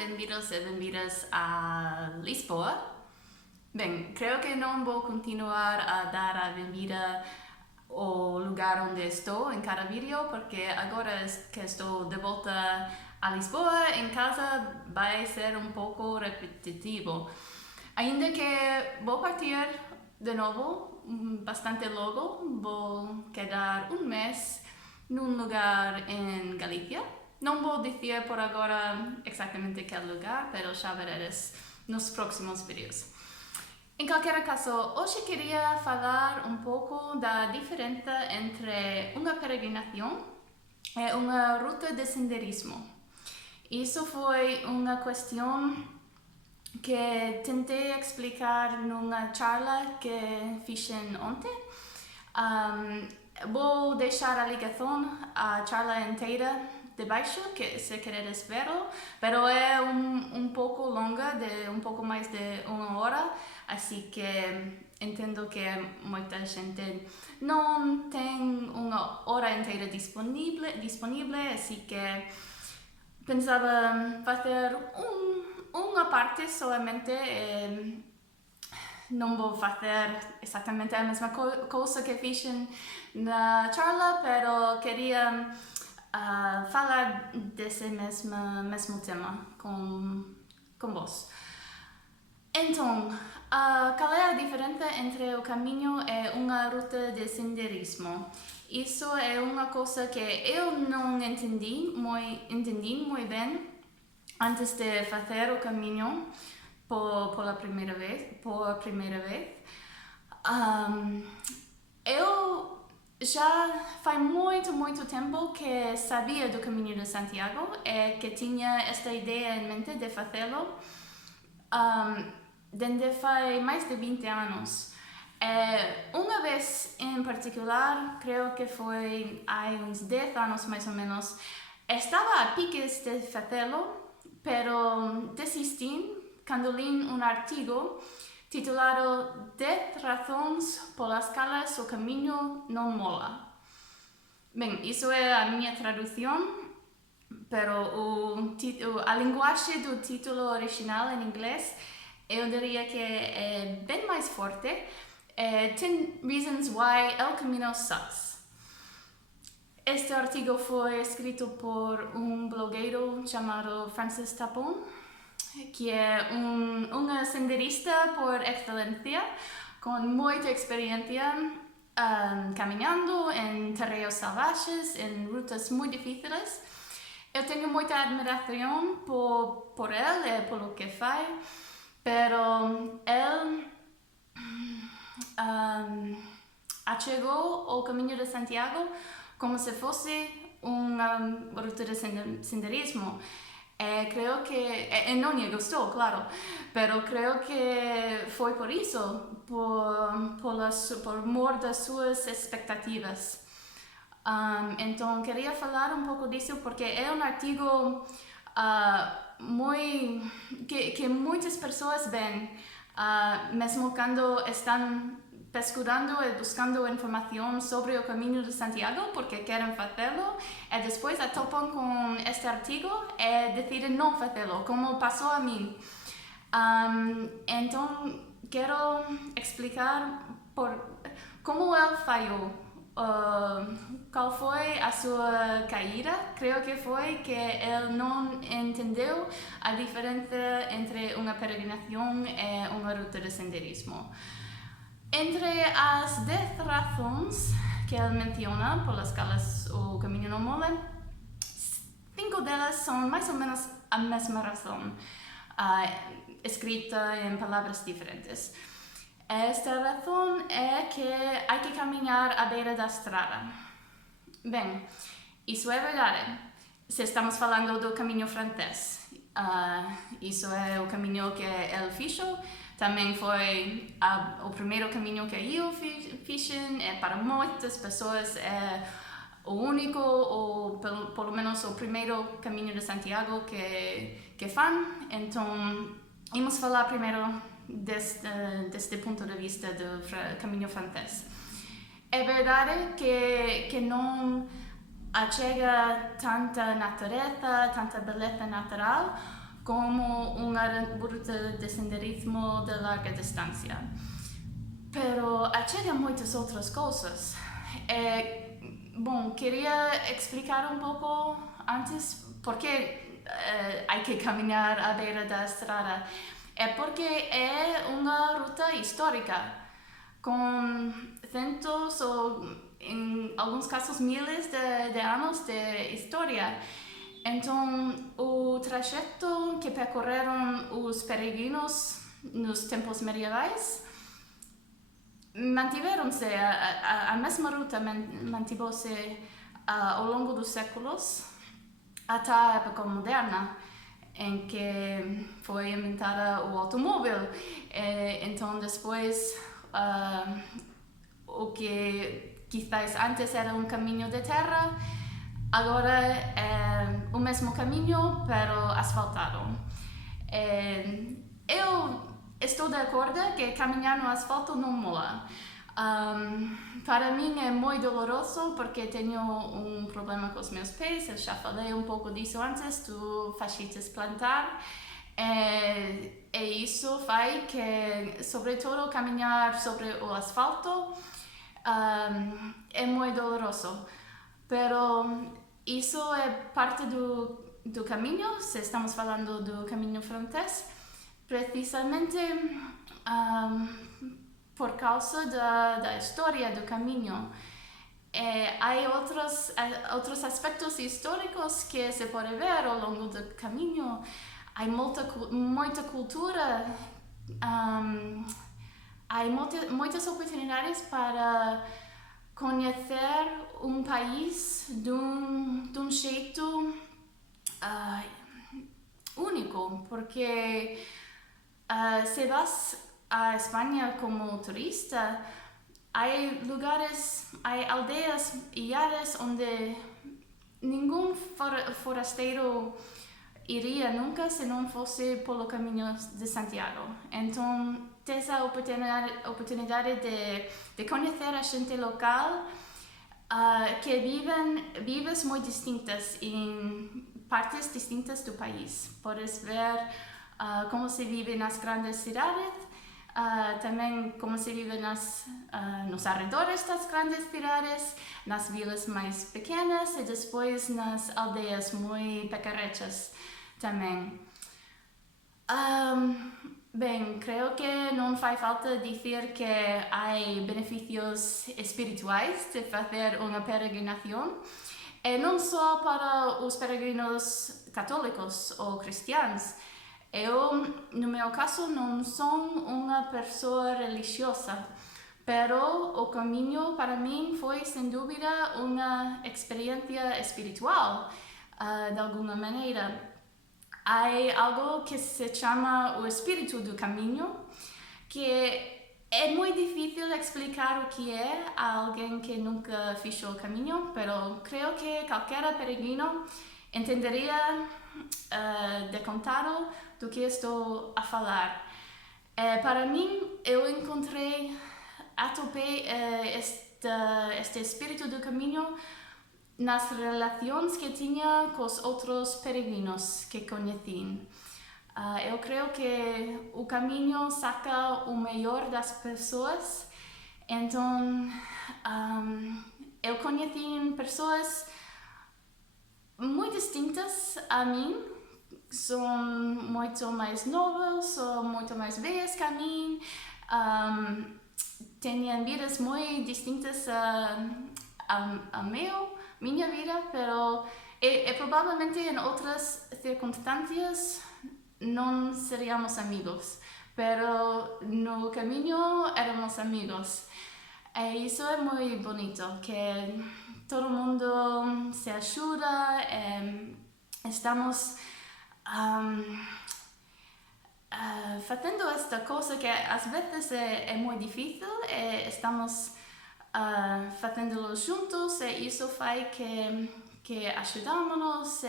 bem-vindos e bem-vindas a Lisboa. Bem, creio que não vou continuar a dar a bem-vinda ao lugar onde estou em cada vídeo, porque agora que estou de volta a Lisboa, em casa, vai ser um pouco repetitivo. Ainda que vou partir de novo, bastante logo, vou quedar um mês num lugar em Galícia. Não vou dizer por agora exatamente que lugar, mas já veredes nos próximos vídeos. Em qualquer caso, hoje queria falar um pouco da diferença entre uma peregrinação e uma ruta de senderismo. Isso foi uma questão que tentei explicar numa charla que fiz ontem. Vou deixar a ligação, a charla inteira, debaixo, que se quereres verlo, pero é um pouco longa, de um pouco mais de uma hora, assim que entendo que muita gente não tem uma hora inteira disponível, assim que pensava fazer uma parte somente. Não vou fazer exatamente a mesma coisa que fiz na charla, pero queria falar desse mesmo tema com vós. Então, qual é a diferença entre o caminho e uma ruta de senderismo? Isso é uma coisa que eu não entendi muito bem antes de fazer o caminho pela primeira vez. Eu já faz muito tempo que sabia do Caminho de Santiago e que tinha esta ideia em mente de fazê-lo desde faz mais de 20 anos. Uma vez em particular, creio que foi há uns 10 anos mais ou menos, estava a piques de fazê-lo, pero desisti quando li um artigo titulado 10 razões pelas quais o caminho não mola. Bem, isso é a minha tradução, pero a linguagem do título original em inglês eu diria que é bem mais forte. 10 Reasons Why El Camino Sucks. Este artigo foi escrito por um blogueiro chamado Francis Tapon, que é uma senderista por excelência, com muita experiência caminhando em terrenos selvagens, em rutas muito difíceis. Eu tenho muita admiração por ele e pelo que faz, pero ele chegou ao Caminho de Santiago como se fosse uma ruta de senderismo. Creo que, não me gostou, claro, pero creo que foi por isso, por mor das suas expectativas. Então, queria falar um pouco disso porque é um artigo que muitas pessoas veem, mesmo quando estão pesquisando e buscando informação sobre o Caminho de Santiago porque querem fazê-lo e depois topam com este artigo e decidem não fazê-lo, como passou a mim. Então, quero explicar como ele falhou, qual foi a sua caída. Creio que foi que ele não entendeu a diferença entre uma peregrinação e uma ruta de senderismo. Entre as 10 razões que ele menciona pelas quais o caminho não mola, 5 delas são mais ou menos a mesma razão, escrita em palavras diferentes. Esta razão é que há que caminhar à beira da estrada. Bem, isso é verdade. Se estamos falando do caminho francês, isso é o caminho que ele fez. Também foi o primeiro caminho que eu fiz, para muitas pessoas é o único, ou pelo menos o primeiro caminho de Santiago que faz. Então, vamos falar primeiro deste ponto de vista do caminho francês. É verdade que não chega tanta natureza, tanta beleza natural como una ruta de senderismo de larga distancia. Pero hacía muchas otras cosas. Quería explicar un poco antes por qué hay que caminar a beira da estrada. Porque es una ruta histórica, con cientos o en algunos casos miles de años de historia. Entonces, el trayecto que percorreram os peregrinos nos tempos medievais mantiveram-se, a mesma ruta mantiveu-se ao longo dos séculos até a época moderna, em que foi inventada o automóvel. Então, depois, o que quizás antes era um caminho de terra, agora é o mesmo caminho, pero asfaltado. Eu estou de acordo que caminhar no asfalto não mola. Para mim é muito doloroso porque tenho um problema com os meus pés. Eu já falei um pouco disso antes, do fascites plantar. E isso faz que, sobretudo, caminhar sobre o asfalto é muito doloroso. Pero isso é parte do caminho, se estamos falando do caminho francês, precisamente por causa da história do caminho. Há outros aspectos históricos que se pode ver ao longo do caminho. Há muita cultura, há muitas oportunidades para conhecer um país de um jeito único, porque se vas a Espanha como turista, há lugares, há aldeias e áreas onde nenhum forasteiro iria nunca se não fosse pelo caminho de Santiago. Então, tens a oportunidade de conhecer a gente local que vives muito distintas em partes distintas do país. Podes ver como se vive nas grandes cidades, também como se vive nos arredores das grandes cidades, nas vilas mais pequenas e depois nas aldeias muito pequenas também. Creio que não faz falta dizer que há benefícios espirituais de fazer uma peregrinação, e não só para os peregrinos católicos ou cristianos. Eu, no meu caso, não sou uma pessoa religiosa, pero o caminho para mim foi, sem dúvida, uma experiência espiritual, de alguma maneira. Há algo que se chama o espírito do caminho, que é muito difícil explicar o que é a alguém que nunca fez o caminho, pero creio que qualquer peregrino entenderia de contado do que estou a falar. Para mim, eu atopei este espírito do caminho nas relações que tinha com os outros peregrinos que conheci. Eu creio que o caminho saca o melhor das pessoas. Então, eu conheci pessoas muito distintas a mim. São muito mais novas, são muito mais velhas que a mim. Têm vidas muito distintas a minha vida, pero provavelmente em outras circunstâncias não seríamos amigos, pero no caminho éramos amigos. E isso é muito bonito, que todo mundo se ajuda, estamos fazendo esta coisa que às vezes é muito difícil, estamos fazendo juntos, e isso faz que ajudamos-nos.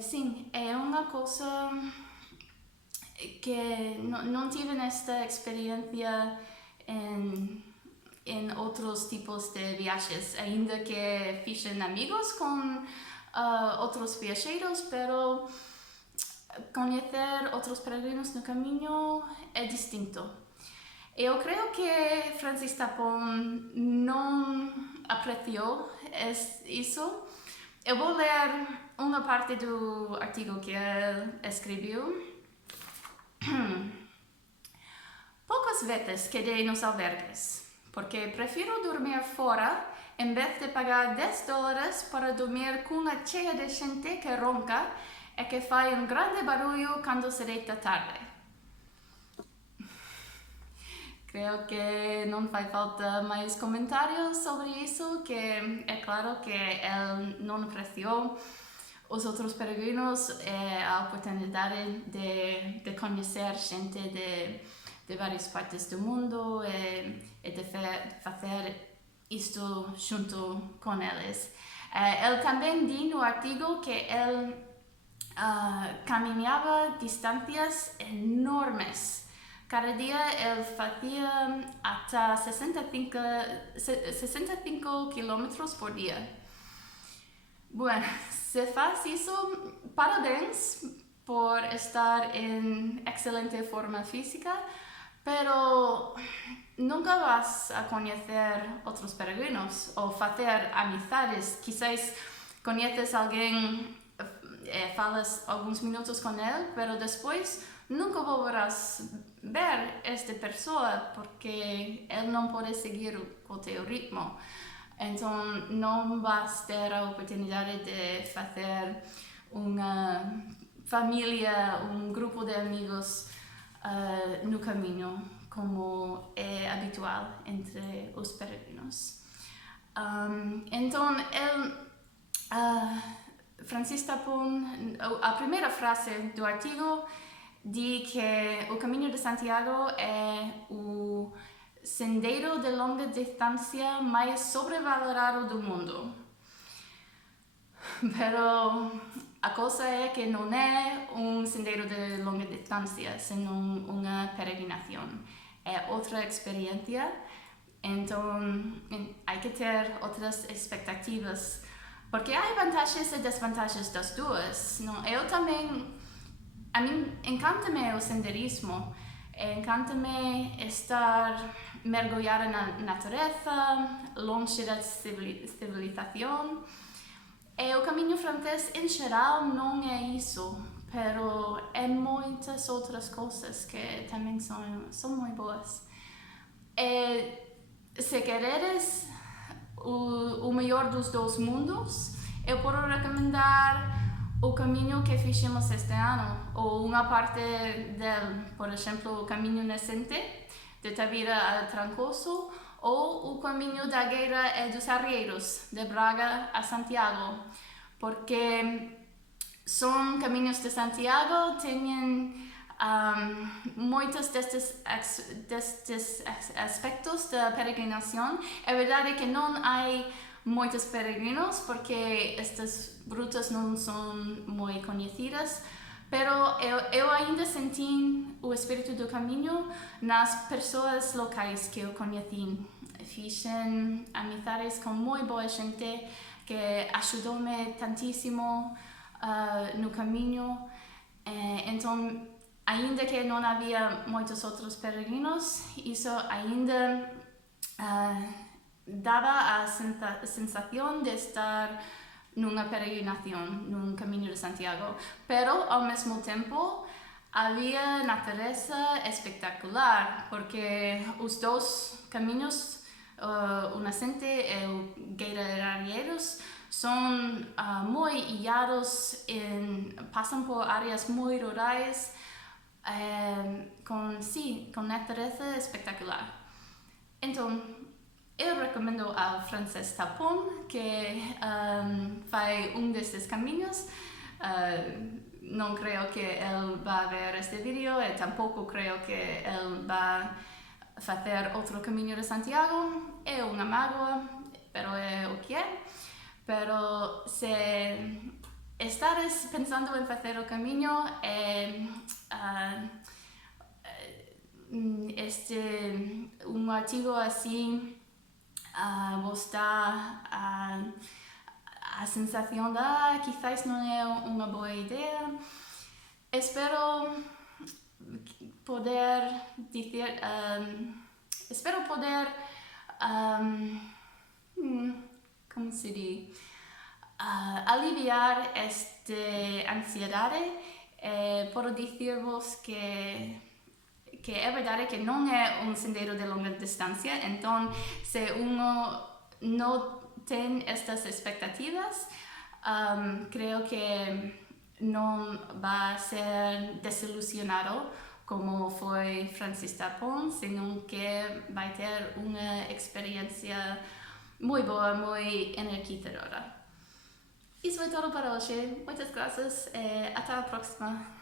Sim, é uma coisa que não tive nesta experiência em outros tipos de viagens, ainda que fiz amigos com outros viajeros, pero conhecer outros peregrinos no caminho é distinto. Eu creio que Francis Tapon não apreciou isso. Eu vou ler uma parte do artigo que ele escreveu. Poucas vezes quedei nos albergues, porque prefiro dormir fora em vez de pagar $10 para dormir com uma cheia de gente que ronca e que faz um grande barulho quando se deita tarde. Creio que não faz falta mais comentários sobre isso, que é claro que ele não apreciou os outros peregrinos a oportunidade de conhecer gente de várias partes do mundo e de fazer isto junto com eles. Ele também diz no artigo que ele caminhava distâncias enormes. Cada dia ele fazia até 65 km por dia. Bueno, se faz isso, parabéns por estar em excelente forma física, pero nunca vas a conhecer outros peregrinos ou fazer amizades. Quizás conheces alguém, falas alguns minutos com ele, pero depois nunca volverás ver esta pessoa porque ele não pode seguir o teu ritmo. Então não vas ter a oportunidade de fazer uma família, um grupo de amigos no caminho, como é habitual entre os peregrinos. Então, Francis Tapon, a primeira frase do artigo diz que o Caminho de Santiago é o sendeiro de longa distância mais sobrevalorado do mundo. Pero a coisa é que não é um sendeiro de longa distância, senão uma peregrinação. É outra experiência, então há que ter outras expectativas, porque há vantagens e desvantagens das duas. Não? Eu também, a mim encanta-me o senderismo, encanta-me estar mergulhada na natureza, longe da civilização. O caminho francês em geral não é isso, pero é muitas outras coisas que também são muito boas. Se quereres o melhor dos dois mundos, eu posso recomendar o caminho que fizemos este ano, ou uma parte dele, por exemplo, o caminho nascente de Tavira a Trancoso, ou o caminho da Gueira e dos Arrieiros, de Braga a Santiago, porque são caminhos de Santiago, têm muitos destes aspectos da peregrinação. É verdade que não há muitos peregrinos, porque estas rutas não são muito conhecidas, pero eu ainda senti o espírito do caminho nas pessoas locais que eu conheci. Fiz amizades com muito boa gente que ajudou-me tantíssimo no caminho. Então, ainda que não havia muitos outros peregrinos, isso ainda dava a sensação de estar numa peregrinação, num caminho de Santiago, pero ao mesmo tempo havia natureza espetacular, porque os dois caminhos, o nascente e o Gueira de Arrieiros, são muito ilhados, passam por áreas muito rurais, com natureza espetacular. Então, eu recomendo a Francis Tapon que faz destes caminhos. Não creio que ele vá ver este vídeo e tampouco creio que ele vá fazer outro caminho de Santiago. É uma mágoa, pero é o que é. Pero se estares pensando em fazer o caminho, um artigo assim vos dá a sensação de quizás não é uma boa ideia. Espero poder decir, espero poder, ¿cómo se dice? Aliviar esta ansiedad. Por deciros que é verdade que não é um sendero de longa distância, então se uno não tem estas expectativas, creo que não vai ser desilusionado como foi Francis Tapón, sino que vai ter uma experiência muito boa, muito enriquecedora. Isso é tudo para hoje. Muitas graças e até a próxima.